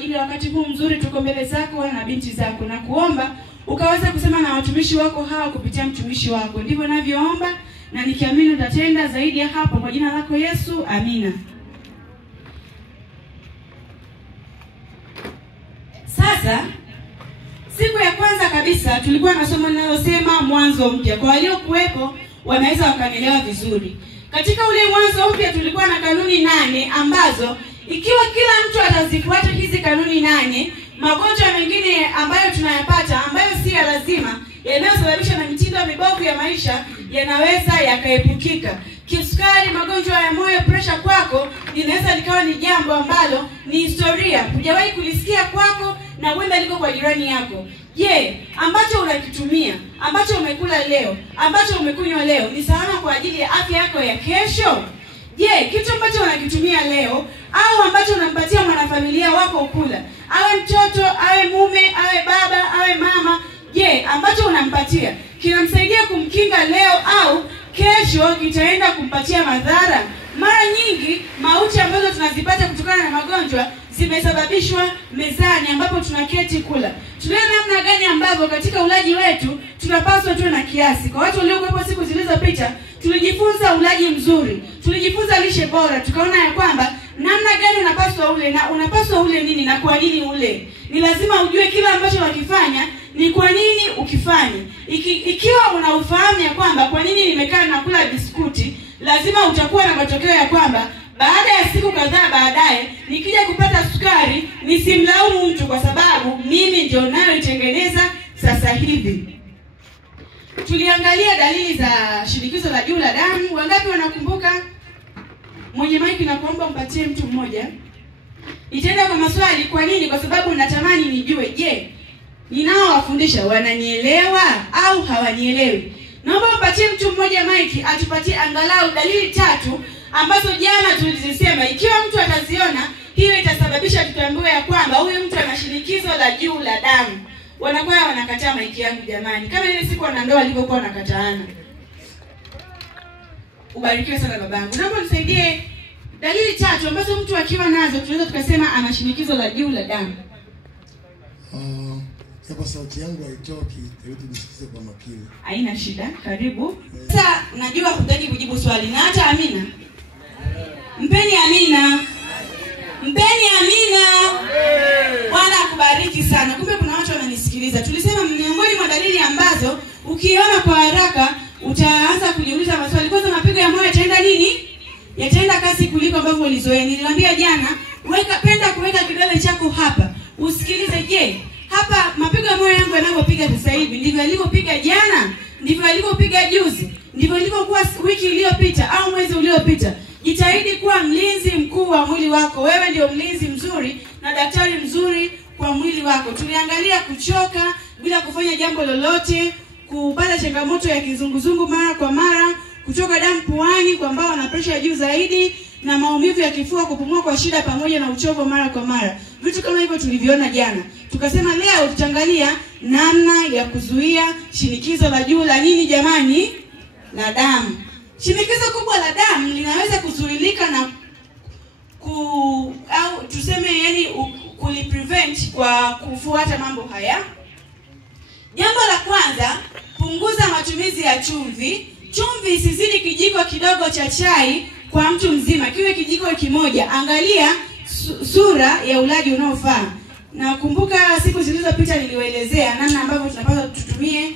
ajili ya wakati huu mzuri tuko mbele zako na binti zako, na kuomba ukaweza kusema na watumishi wako hawa kupitia mtumishi wako. Ndivyo ninavyoomba na nikiamini utatenda zaidi ya hapo kwa jina lako Yesu. Amina. Sasa siku ya kwanza kabisa tulikuwa na somo linalosema mwanzo mpya. Kwa walio kuwepo wanaweza wakanielewa vizuri. Katika ule mwanzo mpya tulikuwa na kanuni 8 ambazo ikiwa kila mtu atazifuata hizi kanuni 8, magonjwa mengine ambayo tunayapata ambayo si ya lazima yanayosababishwa na mitindo mibovu ya maisha yanaweza yakaepukika. Kisukari, magonjwa ya moyo, pressure kwako linaweza likawa ni jambo ambalo ni historia, hujawahi kulisikia kwako na huenda liko kwa jirani yako. Je, ambacho unakitumia, ambacho umekula leo, ambacho umekunywa leo ni salama kwa ajili ya afya yako ya kesho? Je, kitu ambacho unakitumia leo au ambacho unampatia mwanafamilia wako kula, awe mtoto, awe mume, awe baba, awe mama, je, ambacho unampatia kinamsaidia kumkinga leo au kesho kitaenda kumpatia madhara? Mara nyingi mauti ambazo tunazipata kutokana na magonjwa zimesababishwa mezani ambapo tunaketi kula. Tunaona namna gani ambavyo katika ulaji wetu tunapaswa tuwe na kiasi. Kwa watu waliokuwepo siku zilizopita tulijifunza ulaji mzuri, tulijifunza lishe bora, tukaona ya kwamba namna gani unapaswa ule na unapaswa ule nini na kwa nini ule. Ni lazima ujue kila ambacho unakifanya ni kwa nini ukifanye. Ikiwa unaufahamu ya kwamba kwa nini nimekaa na kula biskuti, lazima utakuwa na matokeo ya kwamba baada ya siku kadhaa baadaye nikija kupata sukari nisimlaumu mtu kwa sababu mimi ndio nayoitengeneza sasa hivi. Tuliangalia dalili za shinikizo la juu la damu. Wangapi wanakumbuka? Mwenye maiki na kuomba mpatie mtu mmoja. Nitaenda kwa maswali. Kwa nini? Kwa sababu natamani nijue, je, ninaowafundisha wananielewa au hawanielewi? Naomba mpatie mtu mmoja maiki atupatie angalau dalili 3 ambazo jana tulizisema. Ikiwa mtu ataziona, hiyo itasababisha tutambue ya kwamba huyu mtu ana shinikizo la juu la damu. Wanakuwa wanakataa maiki yangu jamani. Kama ile siku wanandoa walivyokuwa wanakataana. Ubarikiwe sana babangu. Naomba nisaidie dalili 3 ambazo mtu akiwa nazo tunaweza tukasema ana shinikizo la juu la damu. Hapa sauti yangu haitoki, hebu nisikize kwa makini. Haina shida, karibu. Sasa najua hutaki kujibu swali na hata Amina. Mpeni Amina. Mpeni Amina. Bwana akubariki sana. Kumbe kuna watu wananisikiliza. Tulisema miongoni mwa dalili ambazo ukiona kwa haraka utaanza kujiuliza maswali. Kwanza mapigo ya moyo yataenda nini? Yataenda kasi kuliko ambavyo ulizoea. Niliwaambia jana, penda kuweka kidole chako hapa. Usikilize, je, hapa mapigo ya moyo yangu yanapopiga sasa hivi ndivyo yalivyopiga jana? Ndivyo yalivyopiga juzi? Ndivyo yalivyokuwa wiki iliyopita au mwezi uliopita? Jitahidi kuwa mlinzi mkuu wa mwili wako. Wewe ndio mlinzi mzuri na daktari mzuri kwa mwili wako. Tuliangalia kuchoka bila kufanya jambo lolote, kupata changamoto ya kizunguzungu mara kwa mara, kutoka damu puani kwa ambao wana pressure juu zaidi, na maumivu ya kifua, kupumua kwa shida pamoja na uchovu mara kwa mara. Vitu kama hivyo tuliviona jana. Tukasema leo tutaangalia namna ya kuzuia shinikizo la juu la nini jamani? La damu. Shinikizo kubwa la damu linaweza kuzuilika na au tuseme yani kuliprevent kwa kufuata mambo haya. Jambo la kwanza, punguza matumizi ya chumvi. Chumvi isizidi kijiko kidogo cha chai kwa mtu mzima, kiwe kijiko kimoja. Angalia sura ya ulaji unaofaa. Na kumbuka siku zilizopita niliwaelezea namna ambavyo tunapaswa tutumie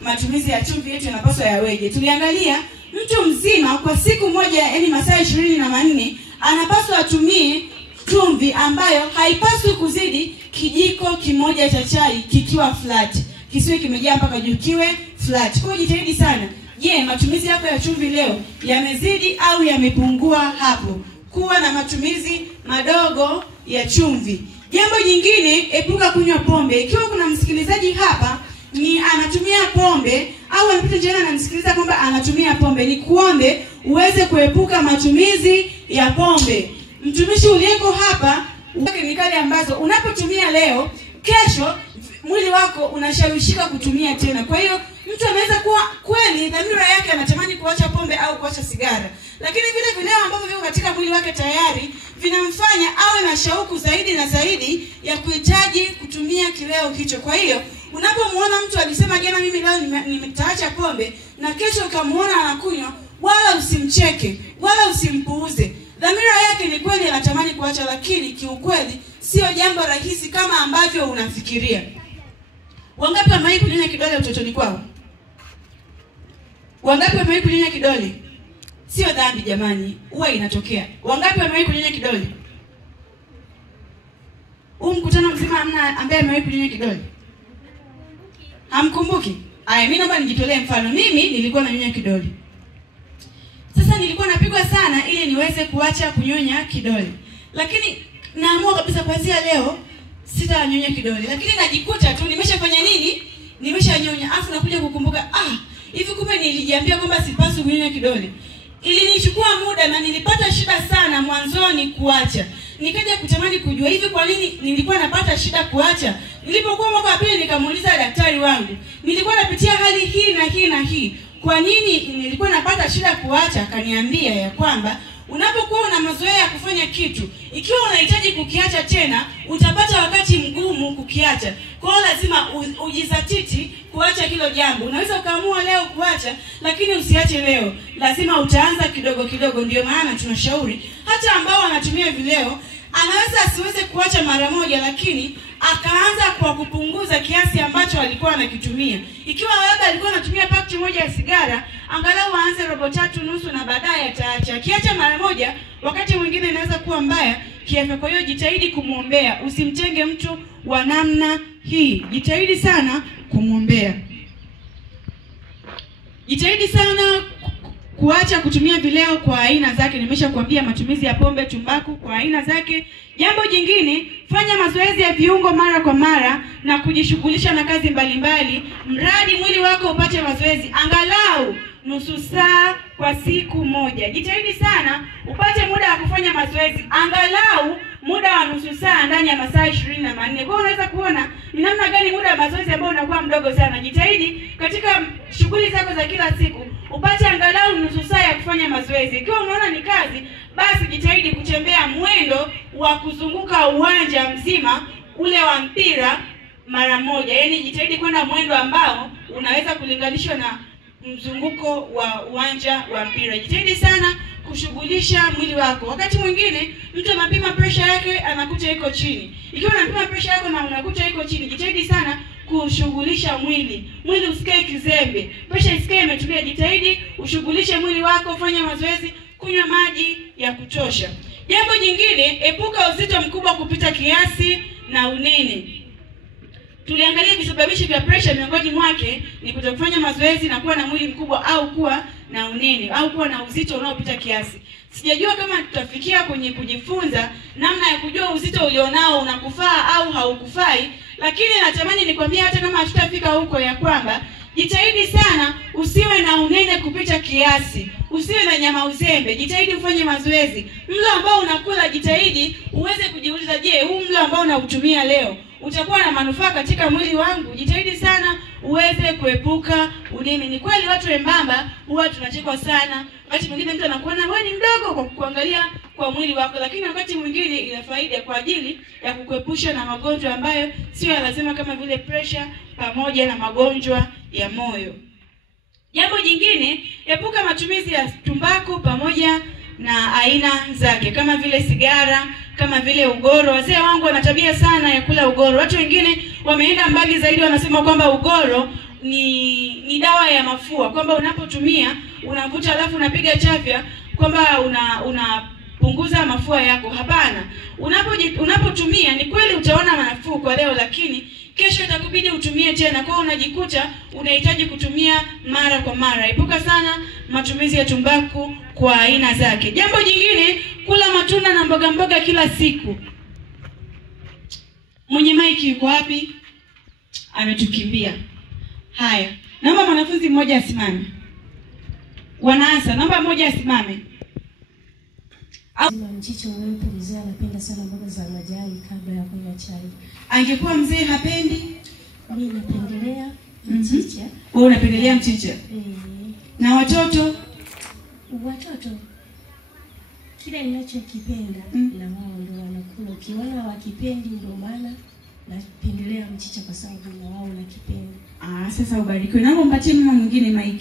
matumizi ya chumvi yetu yanapaswa yaweje. Tuliangalia mtu mzima kwa siku moja, yani masaa 24 anapaswa atumie chumvi ambayo haipaswi kuzidi kijiko kimoja cha chai kikiwa flat. Kisiwe kimejaa mpaka juu, kiwe flat. Kwa hiyo jitahidi sana. Je, matumizi yako ya chumvi leo yamezidi au yamepungua hapo? Kuwa na matumizi madogo ya chumvi. Jambo jingine, epuka kunywa pombe. Ikiwa kuna msikilizaji hapa ni anatumia pombe au anapita njiani anamsikiliza kwamba anatumia pombe, ni kuombe uweze kuepuka matumizi ya pombe. Mtumishi uliyeko hapa, kemikali ambazo unapotumia leo, kesho mwili wako unashawishika kutumia tena. Kwa hiyo mtu anaweza kuwa kweli dhamira yake anatamani kuacha pombe au kuacha sigara, lakini vile vileo ambavyo viko katika mwili wake tayari vinamfanya awe na shauku zaidi na zaidi ya kuhitaji kutumia kileo hicho. Kwa hiyo unapomuona mtu alisema jana mimi leo nimetaacha pombe, na kesho ukamuona anakunywa, wala usimcheke wala usimpuuze. Dhamira yake ni kweli anatamani kuacha, lakini kiukweli sio jambo rahisi kama ambavyo unafikiria. Wangapi wamewahi kunyonya kidole utotoni kwao? Wangapi wamewahi kunyonya kidole? Sio dhambi jamani, huwa inatokea. Wangapi wamewahi kunyonya kidole? Mkutano mzima hamna ambaye amewahi kunyonya kidole? Hamkumbuki? Aya, mimi naomba nijitolee mfano. Mimi nilikuwa nanyonya kidole. Sasa nilikuwa napigwa sana ili niweze kuacha kunyonya kidole. Lakini naamua kabisa kuanzia leo sitanyonya kidole. Lakini najikuta tu nimeshafanya nini? Nimeshanyonya. Afu nakuja kukumbuka, hivi kumbe nilijiambia kwamba sipaswi kunyonya kidole. Ilinichukua muda na nilipata shida sana mwanzoni kuacha. Nikaja kutamani kujua hivi kwa nini nilikuwa napata shida kuacha. Nilipokuwa mwaka wa pili nikamuuliza daktari wangu, nilikuwa napitia hali hii na hii na hii, kwa nini nilikuwa napata shida kuacha? Akaniambia ya kwamba unapokuwa una mazoea ya kufanya kitu, ikiwa unahitaji kukiacha tena, utapata wakati mgumu kukiacha. Kwa hiyo lazima ujizatiti kuacha hilo jambo. Unaweza ukaamua leo kuacha, lakini usiache leo. Lazima utaanza kidogo kidogo. Ndio maana tunashauri hata ambao wanatumia vileo, anaweza asiweze kuacha mara moja, lakini akaanza kwa kupunguza kiasi ambacho alikuwa anakitumia. Ikiwa labda alikuwa anatumia pakiti moja ya sigara, angalau aanze robo tatu nusu na baadaye ataacha. Kiacha mara moja, wakati mwingine inaweza kuwa mbaya kiafya. Kwa hiyo jitahidi kumuombea. Usimtenge mtu wa namna hii. Jitahidi sana kumuombea. Jitahidi sana kuacha kutumia vileo kwa aina zake. Nimeshakwambia matumizi ya pombe, tumbaku kwa aina zake. Jambo jingine, fanya mazoezi ya viungo mara kwa mara na kujishughulisha na kazi mbalimbali, mradi mwili wako upate mazoezi angalau nusu saa kwa siku moja. Jitahidi sana upate muda wa kufanya mazoezi angalau muda wa nusu saa ndani ya masaa 24. Kwa hiyo unaweza kuona ni namna gani muda wa mazoezi ambao unakuwa mdogo sana. Jitahidi katika shughuli zako za kila siku upate angalau nusu saa ya kufanya mazoezi. Ikiwa unaona ni kazi, basi jitahidi kutembea mwendo wa kuzunguka uwanja mzima ule wa mpira mara moja. Yaani jitahidi kwenda mwendo ambao unaweza kulinganishwa na mzunguko wa uwanja wa mpira. Jitahidi sana kushughulisha mwili wako. Wakati mwingine mtu anapima pressure yake anakuta iko chini. Ikiwa unapima pressure yako na unakuta iko chini, jitahidi sana kushughulisha mwili. Mwili usikae kizembe. Pressure isikae imetulia. Jitahidi ushughulishe mwili wako, fanya mazoezi, kunywa maji ya kutosha. Jambo jingine, epuka uzito mkubwa kupita kiasi na unene. Tuliangalia visababishi vya pressure, miongoni mwake ni kutofanya mazoezi na kuwa na mwili mkubwa au kuwa na unene au kuwa na uzito unaopita kiasi. Sijajua kama tutafikia kwenye kujifunza namna ya kujua uzito ulionao unakufaa au haukufai, lakini natamani nikwambie hata kama hatutafika huko ya kwamba jitahidi sana usiwe na unene kupita kiasi, usiwe na nyama uzembe. Jitahidi ufanye mazoezi. Mlo ambao unakula jitahidi uweze kujiuliza, je, huu mlo ambao unautumia leo utakuwa na manufaa katika mwili wangu? Jitahidi sana uweze kuepuka unene. Ni kweli watu wembamba huwa tunachekwa sana. Wakati mwingine mtu anakuona wewe ni mdogo kwa kuangalia kwa mwili wako, lakini wakati mwingine ina faida kwa ajili ya kukuepusha na magonjwa ambayo sio lazima kama vile pressure pamoja na magonjwa ya moyo. Jambo jingine, epuka matumizi ya tumbaku pamoja na aina zake kama vile sigara, kama vile ugoro. Wazee wangu wana tabia sana ya kula ugoro. Watu wengine wameenda mbali zaidi, wanasema kwamba ugoro ni dawa ya mafua, kwamba unapotumia unavuta alafu unapiga chafya kwamba unapunguza mafua yako. Hapana. Unapotumia ni kweli utaona nafuu kwa leo, lakini kesho itakubidi utumie tena. Kwa hiyo unajikuta unahitaji kutumia mara kwa mara. Epuka sana matumizi ya tumbaku kwa aina zake. Jambo jingine, kula matunda na mboga mboga kila siku. Mwenye maiki yuko wapi? Ametukimbia. Haya, naomba mwanafunzi mmoja asimame. Wanaanza, naomba mmoja asimame. Mchicha mweupe, mzee anapenda sana mboga za majani kabla ya kunywa chai. Angekuwa mzee hapendi? Mimi napendelea mchicha. Wewe unapendelea mchicha? Na watoto? Watoto kile ninachokipenda na wao ndio wanakula. Ukiona wakipendi ndio maana napendelea mchicha kwa sababu na wao nakipenda. Sasa ubarikiwe. Naomba mpatie mama mwingine maiki.